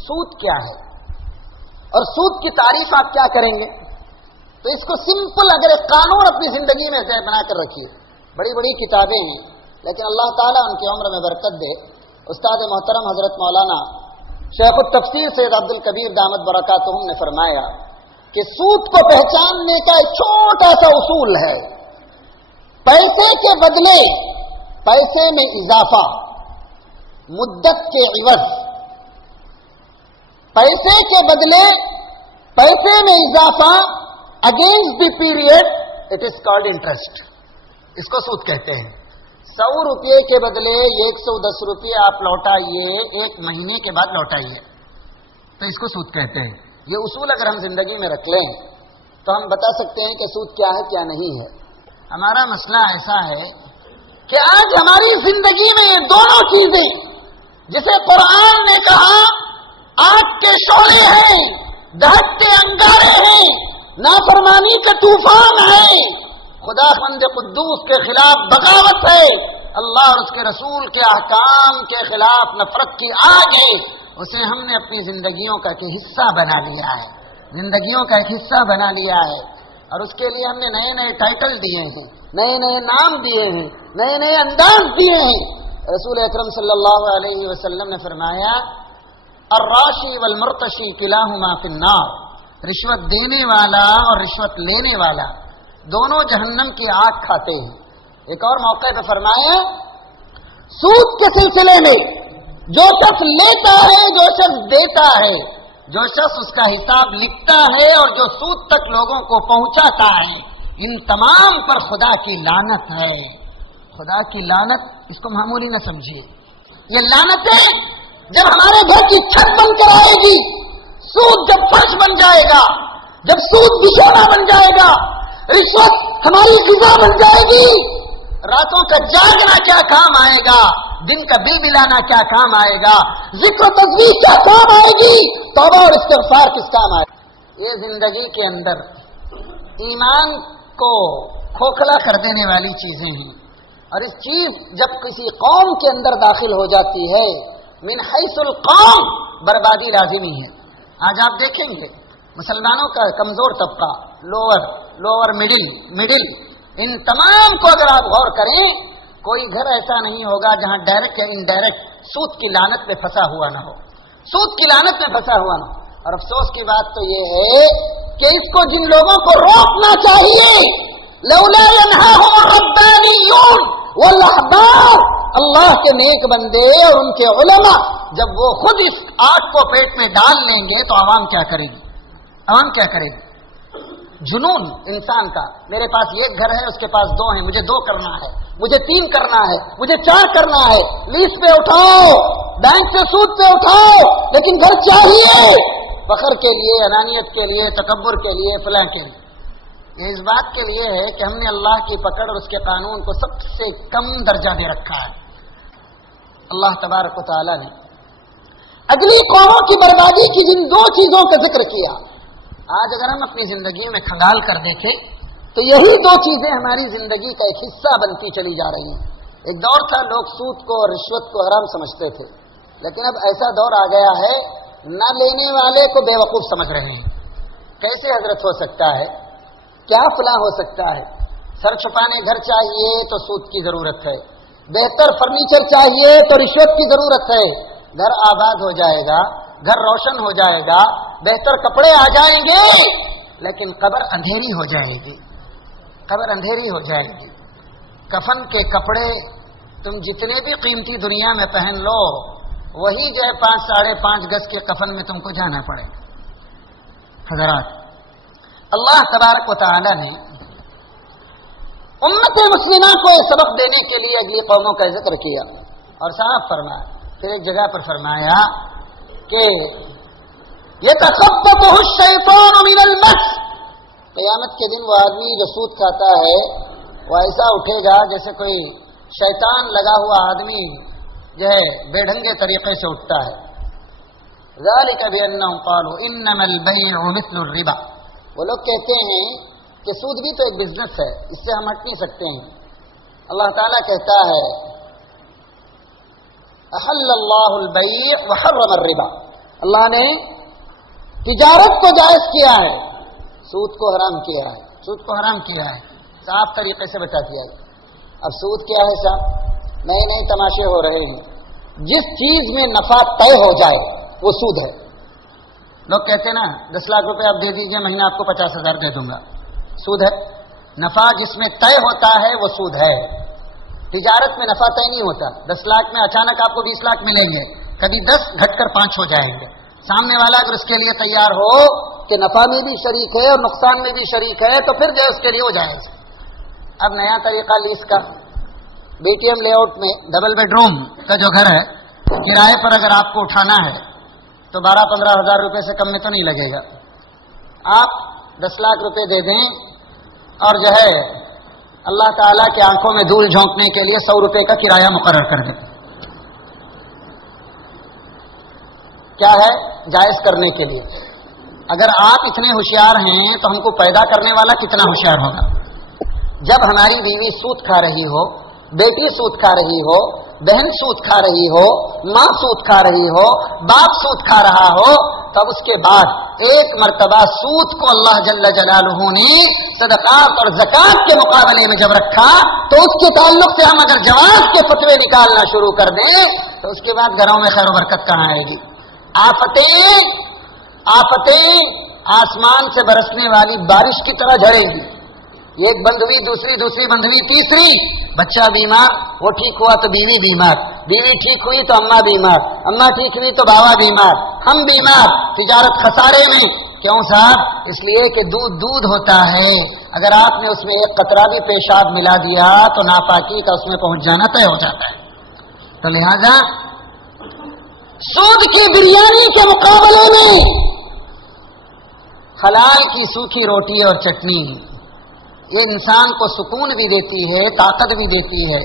سود کیا ہے اور سود کی تعریف آپ کیا کریں گے؟ تو اس کو سمپل اگر ایک قانون اپنی زندگی میں بنا کر رکھیے. بڑی بڑی کتابیں ہیں لیکن اللہ تعالیٰ ان کی عمر میں برکت دے. استاد محترم حضرت مولانا شیخ التفسیر سید عبد الکبیر دامت برکاتہم نے فرمایا کہ سود کو پہچاننے کا ایک چھوٹا سا اصول ہے. پیسے کے بدلے پیسے میں اضافہ مدت کے عوض، پیسے کے بدلے پیسے میں اضافہ against the period, it is called interest. اس کو سود کہتے ہیں. 100 روپئے کے بدلے 110 روپئے آپ لوٹائیے، 1 مہینے کے بعد لوٹائیے، تو اس کو سود کہتے ہیں. یہ اصول اگر ہم زندگی میں رکھ لیں تو ہم بتا سکتے ہیں کہ سود کیا ہے کیا نہیں ہے. ہمارا مسئلہ ایسا ہے کہ آج ہماری زندگی میں یہ دونوں چیزیں جسے قرآن نے کہا آگ کے شعلے ہیں، دہکتے انگارے ہیں، نافرمانی کا طوفان ہے، خدا خند قدوس کے خلاف بغاوت ہے، اللہ اور اس کے رسول کے احکام کے خلاف نفرت کی آگ ہے، اسے ہم نے اپنی زندگیوں کا ایک حصہ بنا لیا ہے، زندگیوں کا ایک حصہ بنا لیا ہے. اور اس کے لیے ہم نے نئے نئے ٹائٹل دیے ہیں، نئے نئے نام دیے ہیں، نئے نئے انداز دیے ہیں. رسول اکرم صلی اللہ علیہ وسلم نے فرمایا الراشی والمرتشی کلاہما فی النار. رشوت دینے والا اور رشوت لینے والا دونوں جہنم کی آگ کھاتے ہیں. ایک اور موقع پہ فرمایا سود کے سلسلے میں جو شخص لیتا ہے، جو شخص دیتا ہے، جو شخص اس کا حساب لکھتا ہے اور جو سود تک لوگوں کو پہنچاتا ہے، ان تمام پر خدا کی لعنت ہے. خدا کی لعنت اس کو معمولی نہ سمجھیے. یہ لعنت ہے جب ہمارے گھر کی چھت بن کر آئے گی، سود جب فرش بن جائے گا، جب سود بچھونا بن جائے گا، رشوت ہماری غذا بن جائے گی، راتوں کا جاگنا کیا کام آئے گا، دن کا بل بلانا کیا کام آئے گا، ذکر و تسبیح کیا کام آئے گی، توبہ اور استغفار کس کام آئے گا. یہ زندگی کے اندر ایمان کو کھوکھلا کر دینے والی چیزیں ہیں. اور اس چیز جب کسی قوم کے اندر داخل ہو جاتی ہے، من حیث القوم بربادی لازمی ہے. آج آپ دیکھیں گے مسلمانوں کا کمزور طبقہ، لوور مڈل، ان تمام کو اگر آپ غور کریں، کوئی گھر ایسا نہیں ہوگا جہاں ڈائریکٹ یا انڈائریکٹ سود کی لعنت میں پھنسا ہوا نہ ہو، سود کی لعنت میں پھنسا ہوا نہ ہو. اور افسوس کی بات تو یہ ہے کہ اس کو جن لوگوں کو روکنا چاہیے، لولا ينهاهم الربانيون والاحبار، اللہ کے نیک بندے اور ان کے علماء، جب وہ خود اس آگ کو پیٹ میں ڈال لیں گے تو عوام کیا کرے گی؟ عوام کیا کرے گی؟ جنون انسان کا، میرے پاس ایک گھر ہے، اس کے پاس 2 ہیں، مجھے 2 کرنا ہے، مجھے 3 کرنا ہے، مجھے 4 کرنا ہے، لیز پہ اٹھاؤ، بینک سے سود پہ اٹھاؤ، لیکن گھر چاہیے، فخر کے لیے، انانیت کے لیے، تکبر کے لیے، فلاں کے لیے. یہ اس بات کے لیے ہے کہ ہم نے اللہ کی پکڑ اور اس کے قانون کو سب سے کم درجہ دے رکھا ہے. اللہ تبارک و تعالی نے اگلی قوموں کی بربادی کی جن 2 چیزوں کا ذکر کیا، آج اگر ہم اپنی زندگی میں کھنگال کر دیکھیں تو یہی 2 چیزیں ہماری زندگی کا ایک حصہ بنتی چلی جا رہی ہیں. ایک دور تھا لوگ سود کو اور رشوت کو حرام سمجھتے تھے، لیکن اب ایسا دور آ گیا ہے نہ لینے والے کو بے وقوف سمجھ رہے ہیں. کیسے حضرت ہو سکتا ہے؟ کیا فلاں ہو سکتا ہے؟ سر چھپانے گھر چاہیے تو سود کی ضرورت ہے، بہتر فرنیچر چاہیے تو رشوت کی ضرورت ہے. گھر آباد ہو جائے گا، گھر روشن ہو جائے گا، بہتر کپڑے آ جائیں گے، لیکن قبر اندھیری ہو جائے گی، قبر اندھیری ہو جائے گی. کفن کے کپڑے تم جتنے بھی قیمتی دنیا میں پہن لو، وہی جو ہے 5 ساڑھے 5 گز کے کفن میں تم کو جانا پڑے. حضرات، اللہ تبارک و تعالی نے امت مسلمہ کو یہ سبق دینے کے لیے اگلی قوموں کا ذکر کیا اور صاف فرمایا. پھر ایک جگہ پر فرمایا کہ يتخبطه الشیطان من المس، قیامت کے دن وہ آدمی جو سود کھاتا ہے وہ ایسا اٹھے گا جیسے کوئی شیطان لگا ہوا آدمی جو ہے بے ڈھنگے طریقے سے اٹھتا ہے. ذلك بأنهم قالوا انما البيع مثل الربا، وہ لوگ کہتے ہیں کہ سود بھی تو ایک بزنس ہے، اس سے ہم ہٹ نہیں سکتے ہیں. اللہ تعالیٰ کہتا ہے احل اللہ البیع وحرم الربا، اللہ نے تجارت کو جائز کیا ہے، سود کو حرام کیا ہے، سود کو حرام کیا ہے، صاف طریقے سے بتا دیا ہے۔ اب سود کیا ہے صاحب؟ نئے نئے تماشے ہو رہے ہیں، جس چیز میں نفع طے ہو جائے وہ سود ہے۔ لوگ کہتے ہیں نا 10 لاکھ روپے آپ دے دیجئے، مہینہ آپ کو 50,000 دے دوں گا، سود ہے۔ نفع جس میں طے ہوتا ہے وہ سود ہے۔ تجارت میں نفع طے نہیں ہوتا۔ 10 لاکھ میں اچانک آپ کو 20 لاکھ ملیں گے، کبھی 10 گھٹ کر 5 ہو جائیں گے۔ سامنے والا اگر اس کے لیے تیار ہو کہ نفع میں بھی شریک ہے اور نقصان میں بھی شریک ہے تو پھر جو اس کے لیے ہو جائے گا۔ اب نیا طریقہ لیز کا، B T M layout میں ڈبل بیڈ روم کا جو گھر ہے، کرائے پر اگر آپ کو اٹھانا ہے تو 12-15 ہزار روپے سے کم میں تو نہیں لگے گا۔ آپ 10 لاکھ روپے دے دیں اور جو ہے اللہ تعالیٰ کے آنکھوں میں دھول جھونکنے کے لیے 100 روپے کا کرایہ مقرر کر دیں۔ کیا ہے؟ جائز کرنے کے لیے۔ اگر آپ اتنے ہوشیار ہیں تو ہم کو پیدا کرنے والا کتنا ہوشیار ہوگا؟ جب ہماری بیوی سود کھا رہی ہو، بیٹی سود کھا رہی ہو، بہن سود کھا رہی ہو، ماں سود کھا رہی ہو، باپ سود کھا رہا ہو، تب اس کے بعد ایک مرتبہ سود کو اللہ جل جلالہ نے صدقات اور زکوٰۃ کے مقابلے میں جب رکھا تو اس کے تعلق سے ہم اگر جواز کے فتوے نکالنا شروع کر دیں تو اس کے بعد گھروں میں خیر و برکت کہاں آئے گی؟ آفتیں آسمان سے برسنے والی بارش کی طرح جھڑیں گی، ایک بند ہوئی، دوسری بند ہوئی، تیسری بچہ بیمار، وہ ٹھیک ہوا تو بیوی بیمار، بیوی ٹھیک ہوئی تو اماں بیمار، اماں ٹھیک ہوئی تو بابا بیمار، ہم بیمار، تجارت خسارے میں۔ کیوں صاحب؟ اس لیے کہ دودھ ہوتا ہے، اگر آپ نے اس میں ایک قطرہ بھی پیشاب ملا دیا تو ناپاکی کا اس میں پہنچ جانا طے ہو جاتا ہے۔ تو لہذا سود کی بریانی کے مقابلے میں حلال کی سوکھی روٹی اور چٹنی یہ انسان کو سکون بھی دیتی ہے، طاقت بھی دیتی ہے،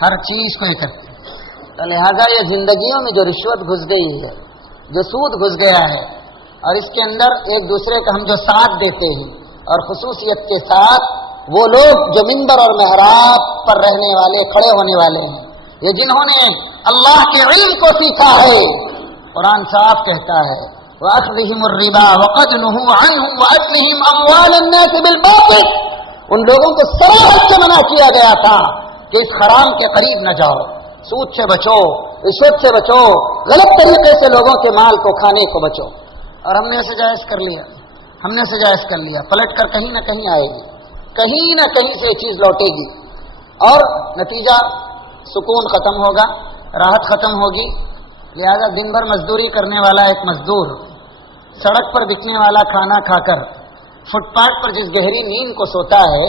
ہر چیز کو کرتی ہے۔ تو لہذا یہ زندگیوں میں جو رشوت گھس گئی ہے، جو سود گھس گیا ہے، اور اس کے اندر ایک دوسرے کا ہم جو ساتھ دیتے ہیں، اور خصوصیت کے ساتھ وہ لوگ جو منبر اور محراب پر رہنے والے، کھڑے ہونے والے ہیں، یہ جنہوں نے اللہ کے علم کو سیکھا ہے، قرآن صاف کہتا ہے وَأَخْذِهِمُ الرِّبَا وَقَدْ نُهُوا عَنْهُ وَأَكْلِهِمْ أَمْوَالَ النَّاسِ بِالْبَاطِلِ۔ ان لوگوں کو صراحت سے منع کیا گیا تھا کہ اس حرام کے قریب نہ جاؤ، سود سے بچو، رشوت سے بچو، غلط طریقے سے لوگوں کے مال کو کھانے کو بچو۔ اور ہم نے اسے جائز کر لیا، ہم نے اسے جائز کر لیا، پلٹ کر کہیں نہ کہیں آئے گی، کہیں نہ کہیں سے یہ چیز لوٹے گی، اور نتیجہ سکون ختم ہوگا، راحت ختم ہوگی۔ لہذا دن بھر مزدوری کرنے والا ایک مزدور سڑک پر بکنے والا کھانا کھا کر فٹ پاتھ پر جس گہری نیند کو سوتا ہے،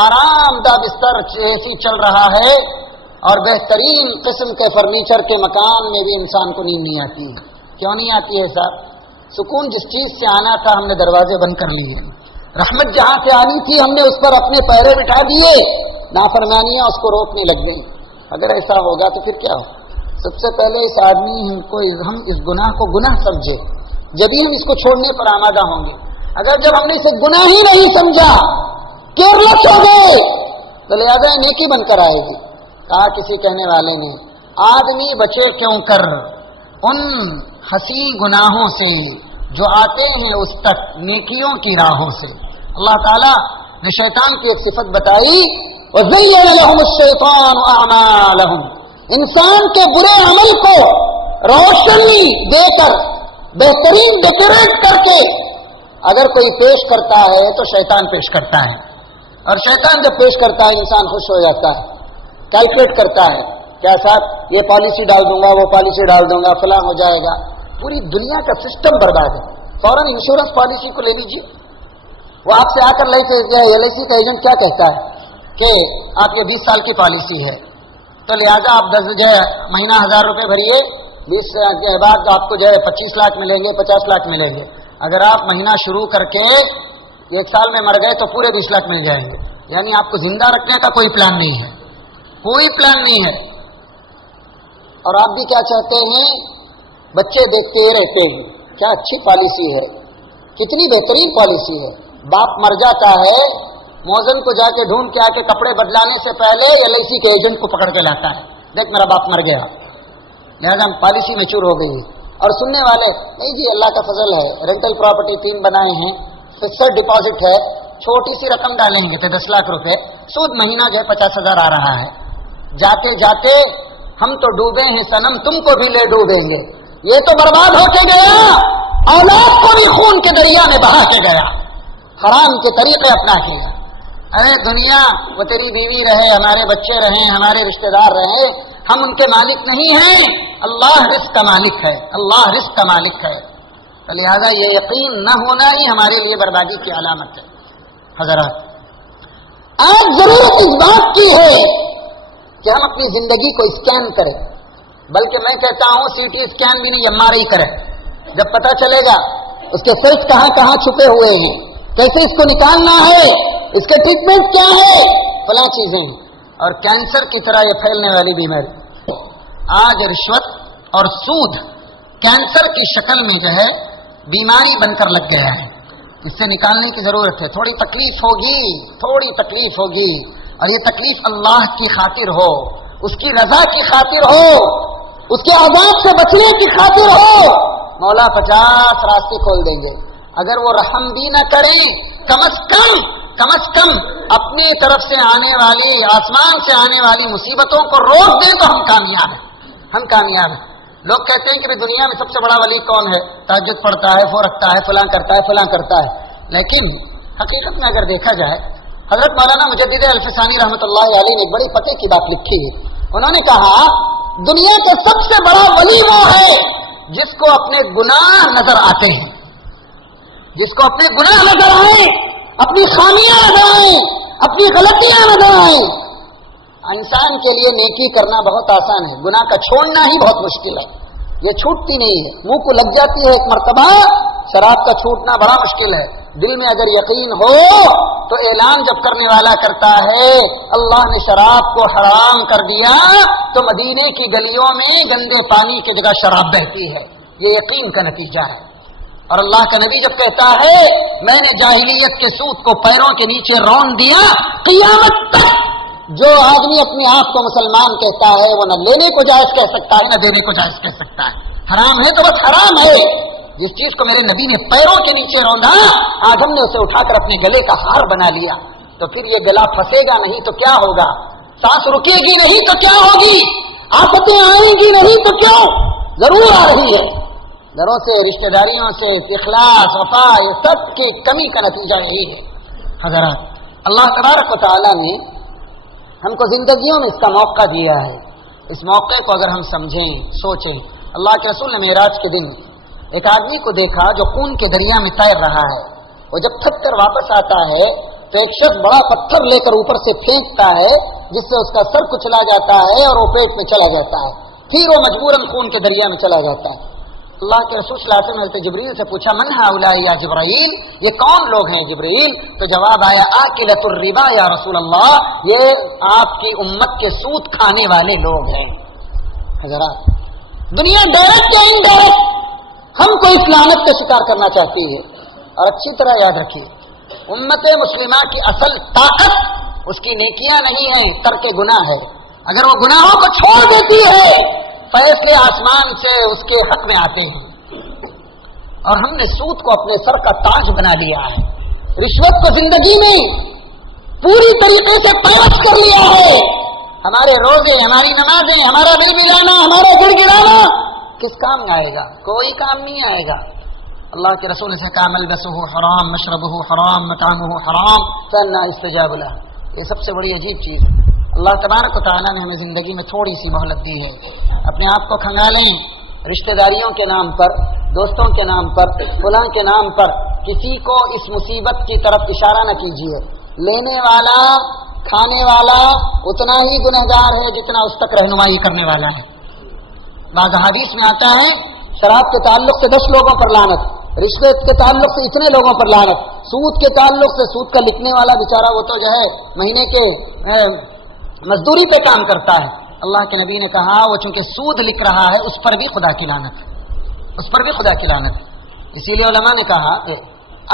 آرام دہ بستر ایسی چل رہا ہے اور بہترین قسم کے فرنیچر کے مکان میں بھی انسان کو نیند نہیں آتی ہے۔ کیوں نہیں آتی ہے صاحب؟ سکون جس چیز سے آنا تھا ہم نے دروازے بند کر لیے، رحمت جہاں سے آنی تھی ہم نے اس پر اپنے پیرے بٹھا دیے، نافرمانیاں اس کو روکنے لگ گئیں۔ اگر ایسا ہوگا تو پھر کیا ہوگا؟ سب سے پہلے اس آدمی کو ہم اس گناہ کو گناہ سمجھے، جبھی ہم اس کو چھوڑنے پر آمادہ ہوں گے۔ اگر جب ہم نے اسے گناہ ہی نہیں سمجھا، کیئرلیس ہو گئے، تو لہٰذا نیکی بن کر آئے گی۔ کہا کسی کہنے والے نے، آدمی بچے کیوں کر ان حسین گناہوں سے جو آتے ہیں اس تک نیکیوں کی راہوں سے۔ اللہ تعالیٰ نے شیطان کی ایک صفت بتائی، وَزَيَّنَ لَهُمُ الشَّيْطَانُ أَعْمَالَهُمْ، انسان کے برے عمل کو روشنی دے کر، بہترین ڈیکوریٹ کر کے اگر کوئی پیش کرتا ہے تو شیطان پیش کرتا ہے، اور شیطان جب پیش کرتا ہے انسان خوش ہو جاتا ہے، کیلکولیٹ کرتا ہے، کیا صاحب یہ پالیسی ڈال دوں گا، وہ پالیسی ڈال دوں گا، فلاں ہو جائے گا۔ پوری دنیا کا سسٹم برباد ہے۔ فوراً انشورنس پالیسی کو لے لیجیے، وہ آپ سے آ کر ایل آئی سی کا ایجنٹ کیا کہتا ہے کہ آپ یہ 20 سال کی پالیسی ہے، تو لہٰذا آپ 10 مہینہ 1000 روپے بھریے، 20 کے بعد آپ کو 25 لاکھ ملیں گے، 50 لاکھ ملیں گے۔ اگر آپ مہینہ شروع کر کے 1 سال میں مر گئے تو پورے 20 لاکھ مل جائیں گے۔ یعنی آپ کو زندہ رکھنے کا کوئی پلان نہیں ہے، کوئی پلان نہیں ہے۔ اور آپ بھی کیا چاہتے ہیں؟ بچے دیکھتے رہتے ہیں، کیا اچھی پالیسی ہے، کتنی بہترین پالیسی ہے۔ باپ مر جاتا ہے، موزن کو جا کے ڈھونڈ کے آ کے کپڑے بدلانے سے پہلے ایل آئی سی کے ایجنٹ کو پکڑ کے لاتا ہے، دیکھ میرا باپ مر گیا، لہذا پالیسی میچور ہو گئی ہے۔ اور سننے والے نہیں جی اللہ کا فضل ہے، رینٹل پراپرٹی 3 بنائے ہیں، فکسڈ ڈپازٹ ہے، چھوٹی سی رقم ڈالیں گے تو 10 لاکھ روپے، سود مہینہ جو ہے 50,000 آ رہا ہے، جاتے جاتے ہم تو ڈوبے ہیں صنم تم کو بھی لے ڈوبیں گے، یہ تو برباد ہو کے گیا، اولاد کو بھی خون کے دریا میں بہا کے گیا، حرام کے طریقے اپنا کے گیا۔ ارے دنیا وہ تیری بیوی رہے، ہمارے بچے رہیں، ہمارے رشتہ دار رہے، ہم ان کے مالک نہیں ہیں، اللہ رزق کا مالک ہے، اللہ رزق کا مالک ہے، لہذا یہ یقین نہ ہونا ہی ہمارے لیے بربادی کی علامت ہے۔ حضرات آج ضرورت اس بات کی ہے کہ ہم اپنی زندگی کو اسکین کریں، بلکہ میں کہتا ہوں سی ٹی اسکین بھی نہیں، ایم آر آئی کریں، جب پتہ چلے گا اس کے سیلز کہاں کہاں چھپے ہوئے ہیں، کیسے اس کو نکالنا ہے، اس کے ٹریٹمنٹ کیا ہے، فلاں چیزیں ہیں۔ اور کینسر کی طرح یہ پھیلنے والی بیماری آج رشوت اور سود کینسر کی شکل میں جو ہے بیماری بن کر لگ گیا ہے، اس سے نکالنے کی ضرورت ہے۔ تھوڑی تکلیف ہوگی اور یہ تکلیف اللہ کی خاطر ہو، اس کی رضا کی خاطر ہو، اس کے عذاب سے بچنے کی خاطر ہو، مولا 50 راستے کھول دیں گے۔ اگر وہ رحم بھی نہ کریں، کم از کم اپنی طرف سے آنے والی، آسمان سے آنے والی مصیبتوں کو روک دیں تو ہم کامیاب ہیں۔ لوگ کہتے ہیں کہ دنیا میں سب سے بڑا ولی کون ہے؟ تہجد پڑھتا ہے، وہ رکھتا ہے، فلاں کرتا ہے، لیکن حقیقت میں اگر دیکھا جائے، حضرت مولانا مجدد الفسانی رحمۃ اللہ علیہ نے بڑی پتے کی بات لکھی ہے۔ انہوں نے کہا دنیا کا سب سے بڑا ولی وہ ہے جس کو اپنے گناہ نظر آتے ہیں، جس کو اپنے گناہ نظر آئیں، اپنی خامیاں نظر آئیں، اپنی غلطیاں نظر آئیں۔ انسان کے لیے نیکی کرنا بہت آسان ہے، گناہ کا چھوڑنا ہی بہت مشکل ہے، یہ چھوٹتی نہیں ہے، منہ کو لگ جاتی ہے ایک مرتبہ، شراب کا چھوٹنا بڑا مشکل ہے۔ دل میں اگر یقین ہو تو اعلان جب کرنے والا کرتا ہے اللہ نے شراب کو حرام کر دیا تو مدینے کی گلیوں میں گندے پانی کی جگہ شراب بہتی ہے، یہ یقین کا نتیجہ ہے۔ اور اللہ کا نبی جب کہتا ہے میں نے جاہلیت کے سود کو پیروں کے نیچے رون دیا، قیامت تک جو آدمی اپنے آپ کو مسلمان کہتا ہے وہ نہ لینے کو جائز کہہ سکتا ہے نہ دینے کو جائز کہہ سکتا ہے، حرام ہے تو بس حرام ہے۔ جس چیز کو میرے نبی نے پیروں کے نیچے روندا، آج ہم نے اسے اٹھا کر اپنے گلے کا ہار بنا لیا، تو پھر یہ گلا پھنسے گا نہیں تو کیا ہوگا، سانس رکے گی نہیں تو کیا ہوگی، آفتیں آئیں گی نہیں تو کیوں ضرور آ رہی ہے۔ گھروں سے، رشتہ داریوں سے، اخلاص، وفا، یہ سب کی کمی کا نتیجہ یہی ہے۔ حضرات اللہ تبارک و تعالیٰ نے ہم کو زندگیوں میں اس کا موقع دیا ہے، اس موقع کو اگر ہم سمجھیں، سوچیں۔ اللہ کے رسول نے معراج کے دن ایک آدمی کو دیکھا جو خون کے دریا میں تیر رہا ہے، وہ جب تھک کر واپس آتا ہے تو ایک شخص بڑا پتھر لے کر اوپر سے پھینکتا ہے جس سے اس کا سر کچلا جاتا ہے اور وہ پیٹ میں چلا جاتا ہے، پھر وہ مجبوراً خون کے دریا میں چلا جاتا ہے۔ اللہ کے رسول صلی اللہ علیہ وسلم نے حضرت جبریل سے پوچھا من ہؤلاء یا جبرائیل، یہ کون لوگ ہیں جبریل؟ تو جواب آیا آکلۃ الربا یا رسول اللہ، یہ آپ کی امت کے سود کھانے والے لوگ ہیں۔ حضرات دنیا ڈائریکٹ یا انڈائریکٹ ہم کو اس لعنت کا شکار کرنا چاہتی ہے، اور اچھی طرح یاد رکھیے امت مسلمہ کی اصل طاقت اس کی نیکیاں نہیں ہیں، ترک گناہ ہے۔ اگر وہ گناہوں کو چھوڑ دیتی ہے فیصلے آسمان سے اس کے حق میں آتے ہیں، اور ہم نے سود کو اپنے سر کا تاج بنا لیا ہے، رشوت کو زندگی میں پوری طریقے سے پیوست کر لیا ہے۔ ہمارے روزے، ہماری نمازیں، ہمارا دل ملانا، ہمارا گڑ گڑانا کس کام میں آئے گا؟ کوئی کام نہیں آئے گا۔ اللہ کے رسول سے کہا ملبسہ حرام، مشربہ حرام، مطعمہ حرام، فأنى يستجاب له۔ یہ سب سے بڑی عجیب چیز ہے۔ اللہ تبارک و تعالیٰ نے ہمیں زندگی میں تھوڑی سی مہلت دی ہے، اپنے آپ کو کھنگالیں، رشتہ داریوں کے نام پر، دوستوں کے نام پر، فلاں کے نام پر کسی کو اس مصیبت کی طرف اشارہ نہ کیجیے۔ لینے والا، کھانے والا اتنا ہی گنہگار ہے جتنا اس تک رہنمائی کرنے والا ہے۔ بعض حدیث میں آتا ہے شراب کے تعلق سے 10 لوگوں پر لعنت، رشوت کے تعلق سے اتنے لوگوں پر لعنت، سود کے تعلق سے سود کا لکھنے والا بیچارہ وہ تو جو ہے مہینے کے مزدوری پہ کام کرتا ہے، اللہ کے نبی نے کہا وہ چونکہ سود لکھ رہا ہے اس پر بھی خدا کی لعنت ہے، اس پر بھی خدا کی لعنت ہے۔ اسی لیے علماء نے کہا کہ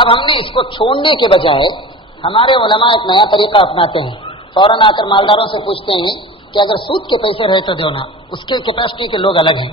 اب ہم نے اس کو چھوڑنے کے بجائے ہمارے علماء ایک نیا طریقہ اپناتے ہیں، فوراً آ کر مالداروں سے پوچھتے ہیں کہ اگر سود کے پیسے رہے تو دو نا، اس کے کیپیسٹی کے لوگ الگ ہیں،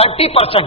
30%